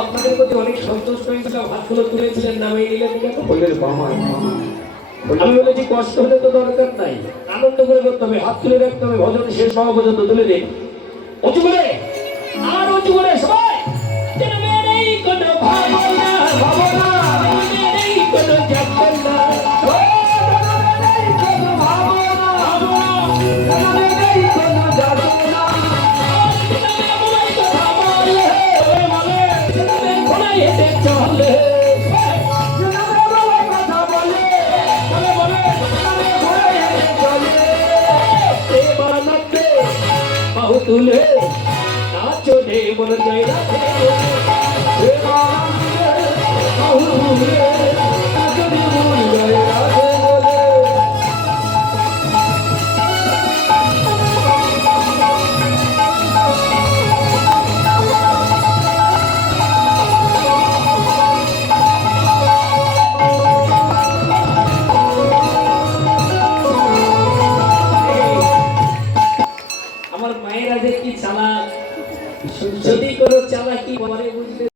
আপনাদের প্রতি অনেক সন্তুষ্ট হয়েছিলাম হাতগুলো তুলেছিলেন নামে নিলেন বললেন বাবা আমি বলেছি কষ্ট হলে তো দরকার নাই। আনন্দ করে করতে হবে হাত তুলে রাখতে হবে ভজন শেষ হওয়া পর্যন্ত তুলে দিন। উঁচু করে। তুলে নাচো মন জয় রাধে কি চালাক? যদি কোনো চালাকি পরে বুঝতে